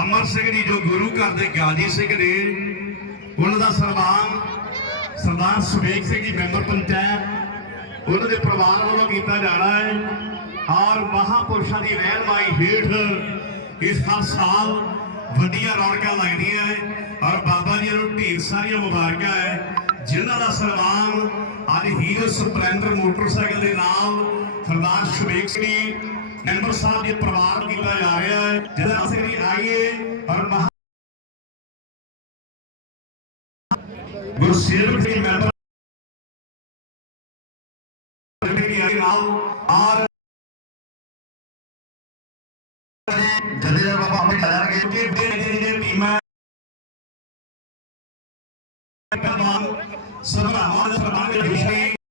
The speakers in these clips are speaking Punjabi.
ਅਮਰ ਸਿੰਘ ਜੀ ਜੋ ਗੁਰੂ ਘਰ ਦੇ ਗਾਜੀ ਸਿੰਘ ਨੇ ਉਹਨਾਂ ਦਾ ਸਨਮਾਨ ਸਰਦਾਰ ਸੁਵੇਗ ਸਿੰਘ ਜੀ ਮੈਂਬਰ ਪੰਚਾਇਤ, ਉਹਨਾਂ ਦੇ ਪਰਿਵਾਰ ਵੱਲੋਂ ਕੀਤਾ ਜਾਣਾ ਹੈ। ਔਰ ਮਹਾਪੁਰਸ਼ਾਂ ਦੀ ਰਹਿਨਮਾਈ ਹੇਠ ਇਸ ਹਰ ਸਾਲ ਵੱਡੀਆਂ ਰੌਣਕਾਂ ਲੱਗਦੀਆਂ ਹੈ ਔਰ ਬਾਬਾ ਜੀ ਨੂੰ ਢੇਰ ਸਾਰੀਆਂ ਮੁਬਾਰਕਾਂ ਹੈ, ਜਿਨ੍ਹਾਂ ਦਾ ਸਨਮਾਨ ਅੱਜ ਹੀਰੋ ਸਪਲੈਂਡਰ ਮੋਟਰਸਾਈਕਲ ਦੇ ਨਾਲ ਸਰਦਾਰ ਸ਼ੁਭੇਕ ਸਿੰਘ ਜੀ ਮੈਂਬਰ ਸਾਹਿਬ ਦੇ ਪਰਿਵਾਰ ਨੂੰ ਕੀਤਾ ਜਾ ਰਿਹਾ ਹੈ ਜਿਹਦਾ ਅਸੀਂ ਵੀ ਆਈਏ ਔਰ ਮਹਾ ਗੁਰਸੇਵਕ ਸਿੰਘ ਮੈਂਬਰ ਦੇ ਨਾਲ ਔਰ ਜਦੇ ਬਾਬਾ ਹਮੇ ਜਾਣਗੇ ਕਿ ਦੇ ਜਿਹੜੇ ਟੀਮਾਂ ਕਮਾਨ ਸਭਰਾਵਾਂ ਦੇ ਪ੍ਰਬੰਧ ਦੇ ਵਿਸ਼ੇ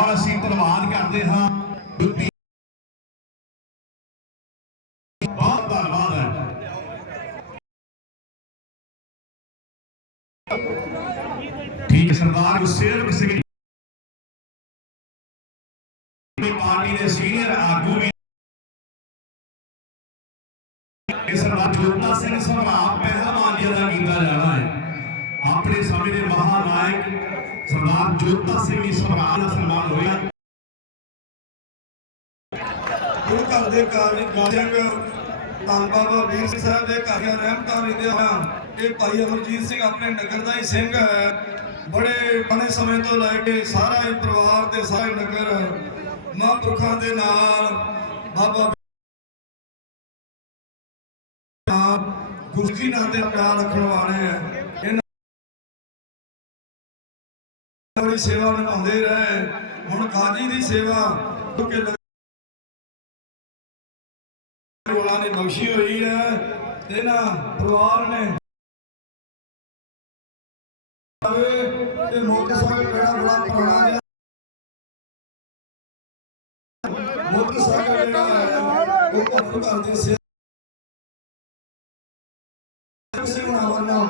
ਔਰ ਅਸੀਂ ਧੰਨਵਾਦ ਕਰਦੇ ਹਾਂ ਦੁੱਤੀ ਬਹੁਤ ਧੰਨਵਾਦ ਹੈ। ਠੀਕ ਹੈ, ਸਰਦਾਰ ਗੁਰਸੇਵਕ ਸਿੰਘ ਜੀ। ਪਾਰਟੀ ਦੇ ਸੀਨੀਅਰ ਆਗੂ ਵੀ। ਇਹ ਸਰਦਾਰ ਜੋਤਾ ਸਿੰਘ ਸਭਰਾ ਪਹਿਲਵਾਨ ਜੀ ਦਾ ਕੀਤਾ ਜਾਣਾ ਹੈ। ਆਪਣੇ ਸਮੇਂ ਦੇ ਮਹਾਨਾਇਕ ਸਰਦਾਰ ਜੋਤਾ ਸਿੰਘ ਜੀ ਸਭਰਾ ਦਾ ਸਨਮਾਨ ਹੋਇਆ। ਗੁਰੂ ਘਰ ਦੇ ਕਾਰਜ ਗਾਜੰਗ ਧੰਨ ਬਾਬਾ ਵੀਰ ਸਿੰਘ ਸਾਹਿਬ ਦੇ ਘਰ ਦੀਆਂ ਰਹਿਮਤਾਂ ਵਿਦਿਆ ਹੋਇਆ ਇਹ ਭਾਈ ਅਮਰਜੀਤ ਸਿੰਘ ਆਪਣੇ ਨਗਰ ਦਾ ਹੀ ਸਿੰਘ ਹੈ। ਬੜੇ ਬਣੇ ਸਮੇਂ ਤੋਂ ਲੈ ਕੇ ਸਾਰਾ ਹੀ ਪਰਿਵਾਰ ਤੇ ਸਾਰੇ ਨਗਰ ਮਹਾਂਪੁਰਖਾਂ ਦੇ ਨਾਲ ਬਾਬਾ ਨਾਲ ਗੁਰਜੀ ਨਾਲ ਦੇ ਪਿਆਰ ਰੱਖਣ ਵਾਲੇ ਹੈ ਇਹਨਾਂ ਸੇਵਾ ਨਿਭਾਉਂਦੇ ਰਹੇ। ਹੁਣ ਕਾਜੀ ਦੀ ਸੇਵਾ ਕਿਉਂਕਿ ਉਹਨਾਂ ਨੇ ਬਖਸ਼ੀ ਹੋਈ ਹੈ। ਤੇ ਨਾ ਪਰਿਵਾਰ ਨੇ ਤੇ ਮੋਟਰਸਾਈਕਲ ਕਿਹੜਾ ਬੜਾ ਪੁਰਾਣਾ ਹੈ। ਮੋਟਰਸਾਈਕਲ ਜਿਹੜਾ ਹੈ ਉਹ ਘਰ ਘਰ ਦੀ ਸੇਵਾ ਸੇਵਾ ਵੱਲੋਂ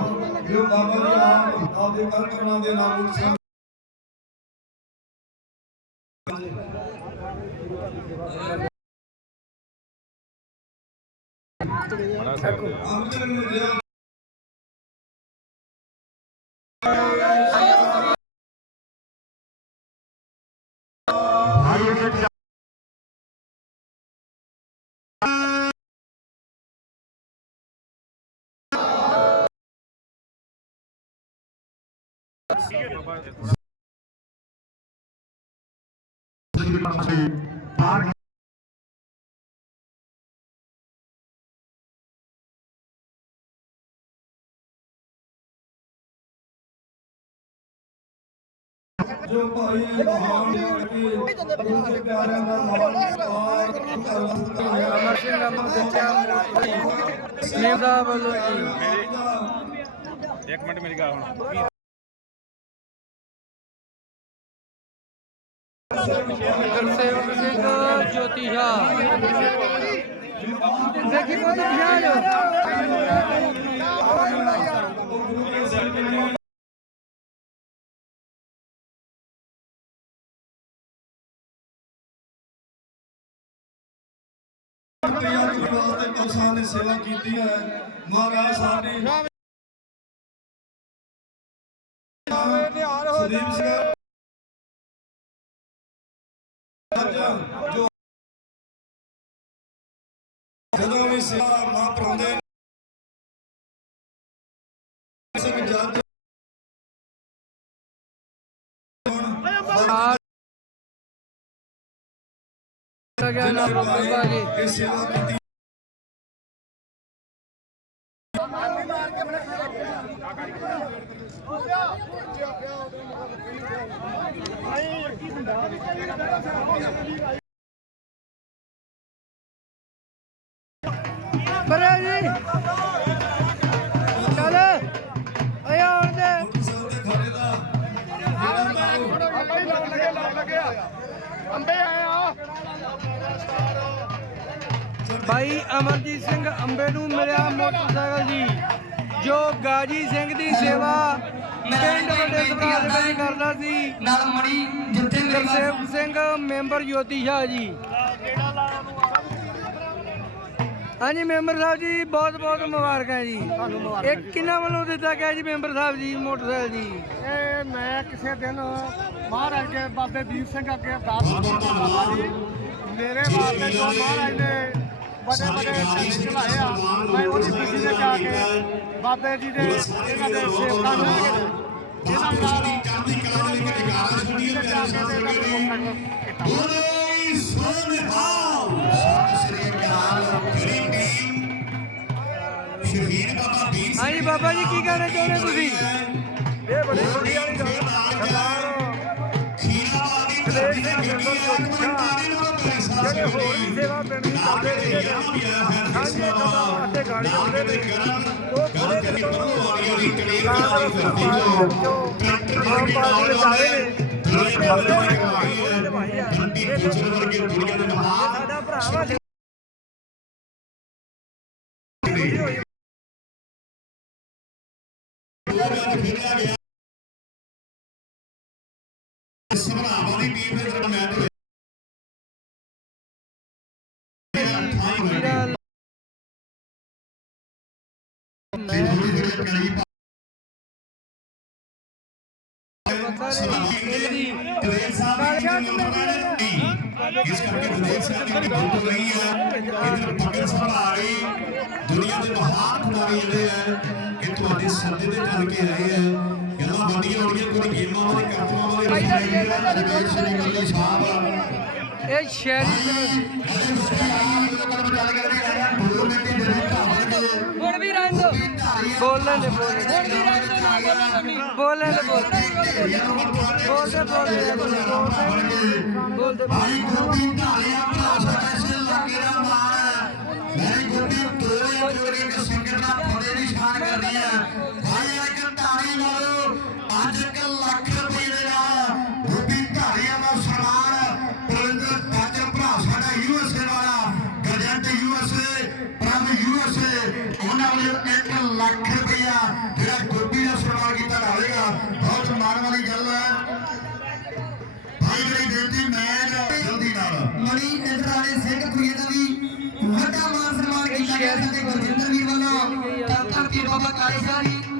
ਜੋ ਬਾਬਾ ਜੀ ਆਪ ਆਪਦੇ ਕਰ ਕਰਨਾ ਦੇ ਨਾਲ ਮੋਟਰਸਾਈਕਲ ਅੰਦਰ ਨੂੰ ਲਿਆ ਬਾਹਰ ਜੋ ਭਾਈ ਮਹਾਨ ਗੁਰੂ ਦੇ ਪਿਆਰਿਆਂ ਦਾ ਮਹਾਨ ਅਮਰ ਸਿੰਘ ਅਮਰ ਸਿੰਘ ਸਨੇਹ ਦਾ ਵੱਲੋਂ ਜੀ ਇੱਕ ਮਿੰਟ ਮੇਰੀ ਗੱਲ ਹੁਣ ਗੁਰਸੇਵਕ ਸਿੰਘ ਜੋਤੀ ਸ਼ਾਹ ਦੇਖੀ ਬਹੁਤ ਪਿਆ ਜੋ ਪਿਆਰ ਗੁਰੂ ਵਾਸਤੇ ਪੁਰਸ਼ਾਂ ਨੇ ਸੇਵਾ ਕੀਤੀ ਹੈ ਮਹਾਰਾਜ ਸਾਹਿਬ ਨੇ ਸਦੀਪ ਸਿੰਘ ਅੱਜ ਜੋ ਜਦੋਂ ਵੀ ਸੇਵਾ ਮਾਂ ਪਰਾਉਂਦੇ ਸਿੰਘ ਜੱਜ ਗਿਆ ਨਾ ਬਾਬਾ ਜੀ ਇਹ ਸੇਵਾ ਕੀਤੀ ਬਰੇ ਜੀ। ਚੱਲ। ਓਏ ਆਉਣ ਦੇ। ਸਾਹਿਬ ਦੇ ਖਾਣੇ ਦਾ ਭਾਈ ਅਮਰਜੀਤ ਸਿੰਘ ਅੰਬੇ ਨੂੰ ਮਿਲਿਆ ਮੋਟਰਸਾਈਕਲ ਜੀ, ਜੋ ਗਾਜੀ ਸਿੰਘ ਦੀ ਸੇਵਾ ਪਿੰਡ ਵੱਡੇ ਸਭਰਾ ਦੇ ਵਿੱਚ ਕਰਦਾ ਸੀ? ਨਾਲ ਮੜੀ ਜਿੱਥੇ ਮੇਰੇ ਗੁਰਸੇਵਕ ਸਿੰਘ ਮੈਂਬਰ ਜੋਤੀ ਸ਼ਾਹ ਜੀ। ਹਾਂਜੀ ਮੈਂਬਰ ਸਾਹਿਬ ਜੀ ਬਹੁਤ ਬਹੁਤ ਮੁਬਾਰਕਾਂ ਜੀ। ਤੁਹਾਨੂੰ ਮੁਬਾਰਕਾਂ ਇਹ ਕਿੰਨਾ ਵੱਲੋਂ ਦਿੱਤਾ ਗਿਆ ਜੀ ਮੈਂਬਰ ਸਾਹਿਬ ਜੀ ਮੋਟਰਸਾਈਕਲ ਜੀ? ਇਹ ਮੈਂ ਕਿਸੇ ਦਿਨ ਮਹਾਰਾਜ ਦੇ ਬਾਬੇ ਵੀਰ ਸਿੰਘ ਅੱਗੇ ਅਰਦਾਸ ਕੀਤੀ ਮੇਰੇ ਵਾਸਤੇ ਜੋ ਮਹਾਰਾਜ ਨੇ ਬੜੇ ਬੜੇ ਝੰਡੇ ਚਲਾਏ ਆ। ਮੈਂ ਉਹਦੀ ਖੁਸ਼ੀ ਵਿੱਚ ਜਾ ਕੇ ਬਾਬੇ ਜੀ ਦੇ ਇਹਨਾਂ ਦੇ ਸੇਵਕਾਂ ਨੂੰ ਇਹਨਾਂ ਨਾਲ ਚੜ੍ਹਦੀ ਕਲਾ ਦੇ ਵਿੱਚ ਗਾਣਾ ਸੁਣੀਏ ਪਿਆਰੇ ਸਾਧ ਸੰਗਤ ਜੀ ਬੋਲੇ ਸੋਨਿਹਾਲ। ਸਤਿ ਸ੍ਰੀ ਅਕਾਲ ਜਿਹੜੀ ਟੀਮ। ਸ਼ਹੀਦ ਬਾਬਾ ਸਿੰਘ ਹਾਂਜੀ ਬਾਬਾ ਜੀ ਕੀ ਕਹਿਣਾ ਚਾਹੁੰਦੇ ਤੁਸੀਂ? ਇਹ ਬੜੀ ਵਾਲੀ ਗੱਲ ਖੀਰਾਬਾਦ ਦੀ ਧਰਤੀ ਦੇ ਆਤਮੰਤਾਰੀ ਨੂੰ ਪੈਸਾ ਹੋਰ ਵੀ ਸੇਵਾ ਪਿੰਡ ਦੀ ਕਰਦੇ ਰਹੇ ਸਾਂਝੇ ਕੰਮਾਂ ਵਾਸਤੇ ਗਾੜੀ ਆਉਂਦੇ ਨੇ। ਉਹ ਥੋੜੇ ਦਿਨ ਤੋਂ ਕਰਾਈ ਕਰਦੀ ਜੋ ਆਮ ਪਾਰਟੀ ਦੇ ਆਏ ਨੇ। ਜਿਹੜੇ ਸਾਡਾ ਭਰਾ ਵਾ। ਸਭਰਾਵਾਂ ਦੀ ਟੀਮ ਦੇ ਜਿਹੜਾ ਮੈਚ ਇਸ ਕਰਕੇ ਵਿਦੇਸ਼ ਸਾਹਿਬ ਦੀ ਗੁੱਟ ਰਹੀ ਹੈ ਇਧਰ ਪਕੜ ਸੰਭਾਲੀ ਦੁਨੀਆ ਦੇ ਮਹਾਨ ਖਿਡਾਰੀ ਜਿਹੜੇ ਆ ਇਹ ਤੁਹਾਡੇ ਸਰਦੇ ਤੇ ਚੱਲ ਕੇ ਰਹੇ ਆ ਗੱਲਾਂ ਵੱਡੀਆਂ ਹੋਣੀਆਂ ਕੋਈ ਗੇਮਾਂ ਵਾਲੇ ਕਰਤੂਆਂ ਵਾਲੇ ਅੱਜ ਸ੍ਰੀ ਗੱਲੀ ਸਾਹਿਬ ਇਹ ਸ਼ਹਿਰੀ ਹੁਣ ਵੀ ਰੰਗ ਬੋਲਣ ਦੇ ਬੋਲਣ ਦੇ। ਬੋਲ ਬੋਲਦੇ ਬੋਲਦੇ ਬੋਲਦੇ ਭਾਈ ਗੋਪੀ ਢਾਲਿਆ ਭਰਾ ਸਪੈਸ਼ਲ ਲੱਗੇ ਦਾ ਮਾਰ ਮੈਂ ਗੋਪੀ ਤੋਲੇ ਜੋੜੇ ਕੇ ਸੰਗਤ ਦਾ। ਫੋੜੇ ਦੀ ਸ਼ਾਨ ਕਰ ਰਹੀ ਹੈ ਭਾਈ ਇੱਕ ਤਾੜੀ ਮਾਰੋ ਅੱਜ ਇੱਕ ਲੱਖ ਰੁਪਏ ਦੇ ਨਾਲ ਗੋਪੀ ਢਾਲਿਆ ਦਾ ਸਨਮਾਨ ਪ੍ਰਵਿੰਦਰ ਬਾਜਾ ਭਰਾ ਸਾਡਾ ਯੂਐਸਏ ਵਾਲਾ। ਵੱਲੋਂ 1 ਲੱਖ ਰੁਪਇਆ ਜਿਹੜਾ ਗੋਪੀ ਦਾ ਸਨਮਾਨ ਕੀਤਾ ਜਾਵੇਗਾ ਬਹੁਤ ਮਾਣ ਵਾਲੀ ਗੱਲ ਹੈ ਭਾਈ ਮੇਰੀ ਬੇਨਤੀ ਮੈਂ ਜਲਦੀ ਨਾਲ ਮਣੀ ਇੰਦਰਾਣੇ ਸਿੰਘ ਕੁੜੀਆਂ ਦਾ ਵੀ ਵੱਡਾ ਮਾਨ ਸਨਮਾਨ ਕੀਤਾ ਗਿਆ ਸਾਡੇ ਗੁਰਜਿੰਦਰ ਵੀਰ ਵੱਲੋਂ ਤਾਂ ਧਰਤੀ ਬਾਬਾ ਕਾਲੀ ਸਾਹਿਬ